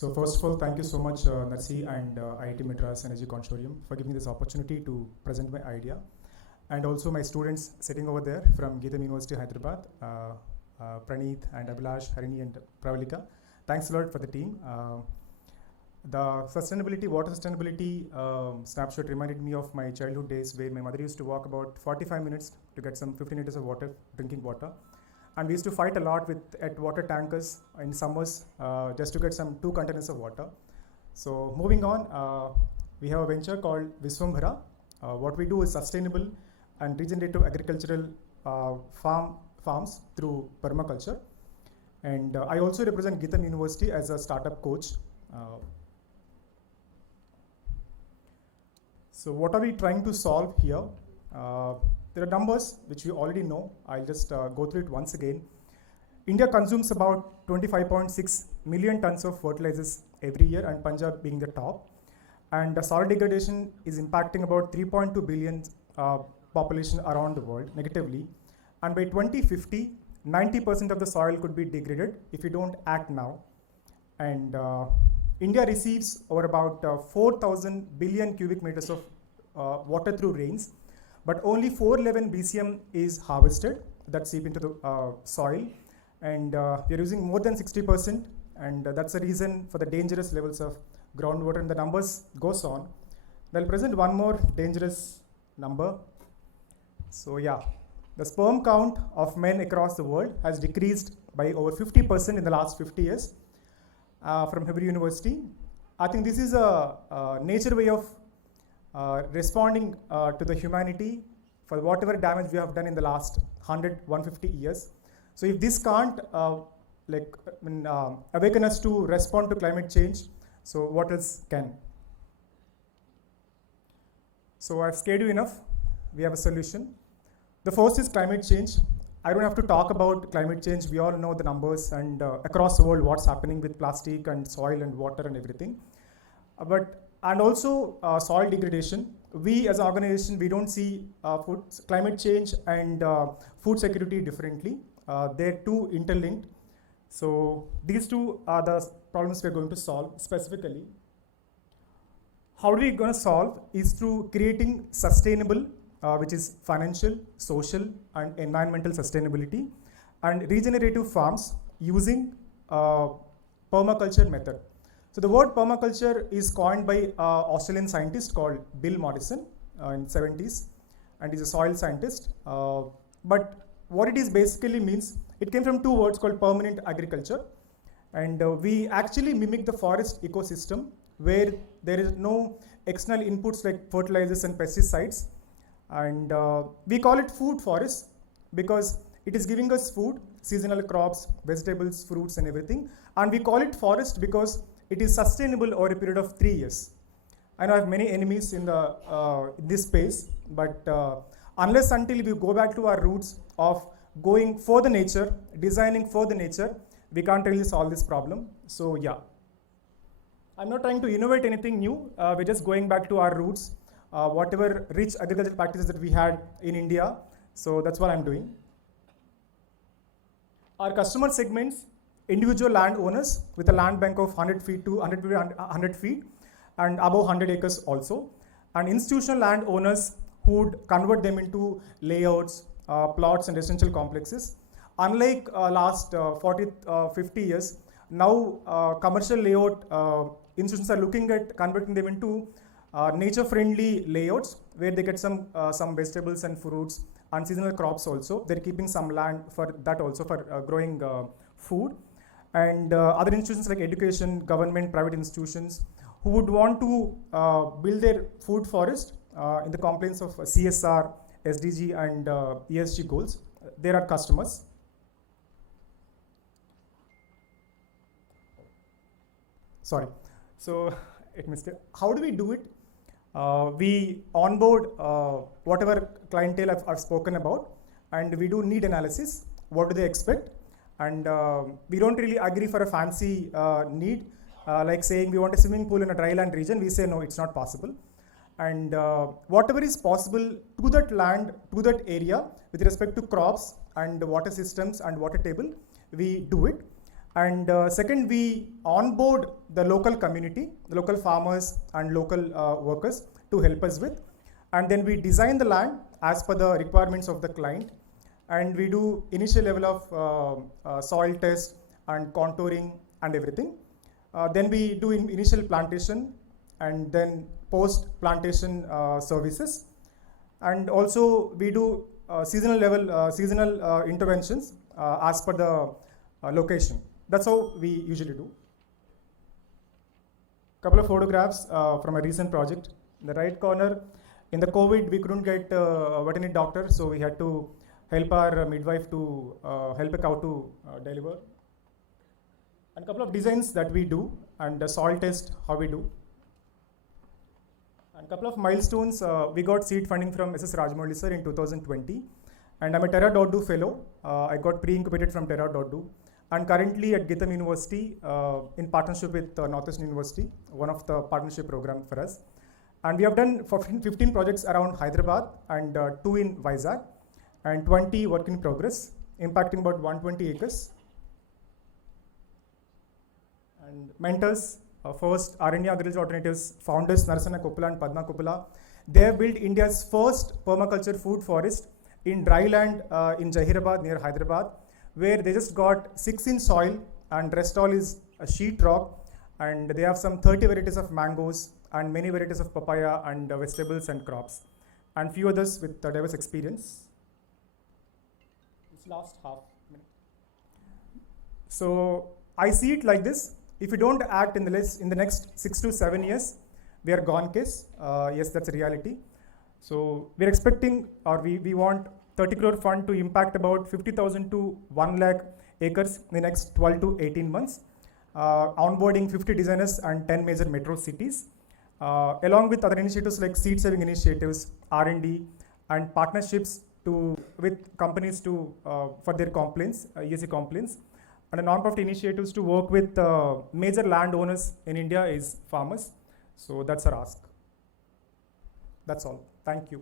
So first of all, thank you so much, Narsi and IIT Madras Energy Consortium for giving me this opportunity to present my idea. And also my students sitting over there from Geetam University, Hyderabad, Praneeth and Abhilash, Harini and Pravalika. Thanks a lot for the team. The water sustainability snapshot reminded me of my childhood days where my mother used to walk about 45 minutes to get some 15 liters of water, drinking water. And we used to fight a lot at water tankers in summers just to get some 2 containers of water. So moving on, we have a venture called Viswambhara. What we do is sustainable and regenerative agricultural farms through permaculture. And I also represent Geetam University as a startup coach. So what are we trying to solve here? There are numbers which we already know. I'll just go through it once again. India consumes about 25.6 million tons of fertilizers every year, and Punjab being the top. And the soil degradation is impacting about 3.2 billion population around the world negatively. And by 2050, 90% of the soil could be degraded if we don't act now. And India receives over about 4,000 billion cubic meters of water through rains, but only 411 BCM is harvested that seep into the soil, and we are using more than 60%, and that's the reason for the dangerous levels of groundwater, and the numbers goes on. I'll present one more dangerous number. So yeah, the sperm count of men across the world has decreased by over 50% in the last 50 years from Hebrew University. I think this is a nature way of responding to the humanity for whatever damage we have done in the last 150 years. So if this can't awaken us to respond to climate change, so what else can? So I've scared you enough. We have a solution. The first is climate change. I don't have to talk about climate change. We all know the numbers and across the world what's happening with plastic and soil and water and everything. And also soil degradation. We as an organization, we don't see climate change and food security differently. They're two interlinked. So these two are the problems we're going to solve specifically. How are we going to solve is through creating sustainable, which is financial, social, and environmental sustainability, and regenerative farms using permaculture method. So the word permaculture is coined by an Australian scientist called Bill Moddison in the 70s, and he's a soil scientist. But what it is basically means, it came from 2 words called permanent agriculture. And we actually mimic the forest ecosystem where there is no external inputs like fertilizers and pesticides. And we call it food forest because it is giving us food, seasonal crops, vegetables, fruits, and everything. And we call it forest because it is sustainable over a period of 3 years. I know I have many enemies in this space, but unless until we go back to our roots of going for the nature, designing for the nature, we can't really solve this problem. So yeah, I'm not trying to innovate anything new. We're just going back to our roots, whatever rich agricultural practices that we had in India. So that's what I'm doing. Our customer segments: individual landowners with a land bank of 100 feet to 100 feet and above 100 acres also, and institutional landowners who would convert them into layouts, plots, and residential complexes. Unlike last 50 years, now commercial layout institutions are looking at converting them into nature-friendly layouts where they get some vegetables and fruits and seasonal crops also. They're keeping some land for that also for growing food. And other institutions like education, government, private institutions who would want to build their food forest in the compliance of CSR, SDG, and ESG goals. There are customers. Sorry. So it missed it. How do we do it? We onboard whatever clientele I've spoken about, and we do need analysis. What do they expect? And we don't really agree for a fancy need, like saying we want a swimming pool in a dryland region. We say no, it's not possible. And whatever is possible to that land, to that area, with respect to crops and water systems and water table, we do it. And second, we onboard the local community, the local farmers and local workers to help us with. And then we design the land as per the requirements of the client. And we do initial level of soil test and contouring and everything. Then we do initial plantation and then post-plantation services. And also we do seasonal level, seasonal interventions as per the location. That's how we usually do. Couple of photographs from a recent project. In the right corner, in the COVID, we couldn't get a veterinary doctor, so we had to help our midwife to help a cow to deliver. And a couple of designs that we do, and the soil test, how we do. And a couple of milestones, we got seed funding from Mrs. Rajamouli sir in 2020. And I'm a Terra.do fellow. I got pre-incubated from Terra.do. And currently at Githam University, in partnership with Northeastern University, one of the partnership program for us. And we have done 15 projects around Hyderabad and 2 in Vizag, and 20 work in progress, impacting about 120 acres. And mentors, first Aranya Agriculture Alternatives founders Narasana Koppula and Padma Koppula. They have built India's first permaculture food forest in dry land in Jahirabad near Hyderabad, where they just got 6-inch soil and rest all is a sheet rock, and they have some 30 varieties of mangoes and many varieties of papaya and vegetables and crops, and few others with diverse experience. This last half minute. So I see it like this: if you don't act in the next 6 to 7 years, we are gone case. Yes, that's a reality. So we're expecting, or we want 30 crore fund to impact about 50,000 to 1 lakh acres in the next 12 to 18 months, onboarding 50 designers and 10 major metro cities, along with other initiatives like seed saving initiatives, R&D, and partnerships with companies for their complaints, ESG complaints, and a non-profit initiatives to work with major landowners in India is farmers. So that's our ask. That's all. Thank you.